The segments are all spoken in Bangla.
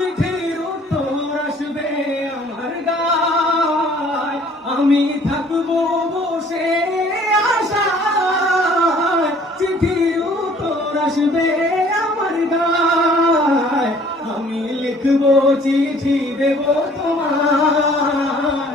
চিঠির উত্তর আসবে আমার গায়, আমি থাকবো বসে আশায়। চিঠির উত্তর আসবে আমার গায়, আমি লিখবো চিঠি দেব তোমার।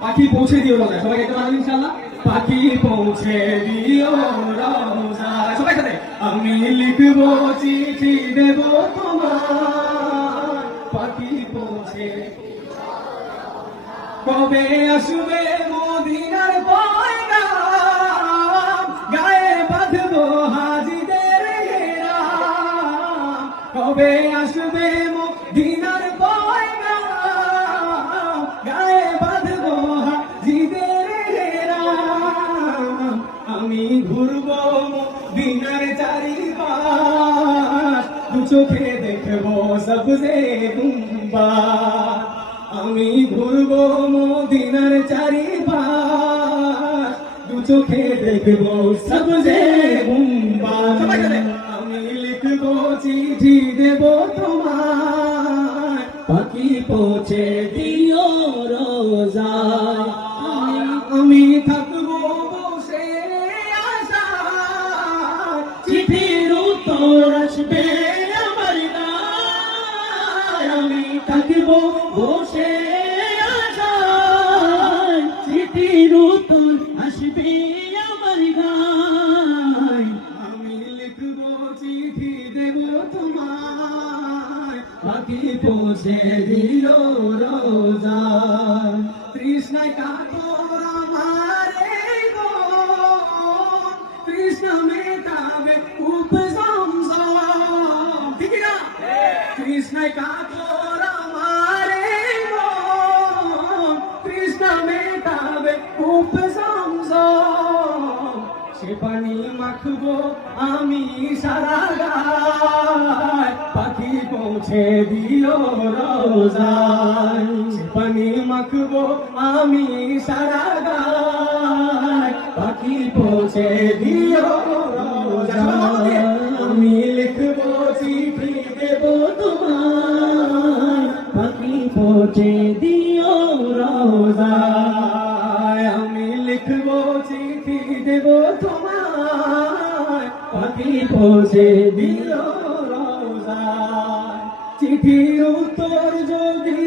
পাখি পৌঁছে দিও রোজায়, সবাই গাইতে পারবেন ইনশাআল্লাহ। পাখি পৌঁছে দিও রোজায়, সবাই সাথে। আমি লিখবো চিঠি দেব তোমার, পাখি পৌঁছে। কবে আসবে মদিনার পয়গাম, গায়ে বাঁধবো হাজিদের ঘেরাম। কবে আসবে মদিনার পয়গাম, গায়ে বাঁধবো হাজিদের ঘেরাম। আমি ঘুরবো মদিনার চারিপাশ, দু চোখে দেখবো সবজে গুম্বাদ। আমি ঘুরবো মদিনার চারিপাশ, দু চোখে দেখবো সবজে গুম্বাদ। আমি লিখবো চিঠি দেব তোমার, পাখি পৌঁছে দিও রোজায়। আমি থাকবো বসে আশায়, চিঠির উত্তর আসবে আমার গায়। আমি থাকবো বসে আশায়, চিঠির উত্তর আসবে আমার গায়। আমি লিখবো চিঠি দেব তোমার, পাখি পৌঁছে দিল রোজায়। তৃষ্ণায় কাতর আমার এই মন, তৃষ্ণা মেটাবে কূপ জমজম। ঠিক না? তৃষ্ণায় কাতর আমার এই মন, তৃষ্ণা মেটাবে কূপ জমজম। সে পানি মাখবো আমি সারা গায়, পাখি পৌঁছে দিও রোজায়। সে পানি মাখবো আমি সারা গায়, পাখি পৌঁছে দিও রোজায়। আমি লিখবো চিঠি দেব তোমার, পাখি পৌঁছে দিও রোজায়। আমি লিখবো চিঠি দেব তোমার, পাখি পৌঁছে দিও রোজায়। চিঠির উত্তর যদি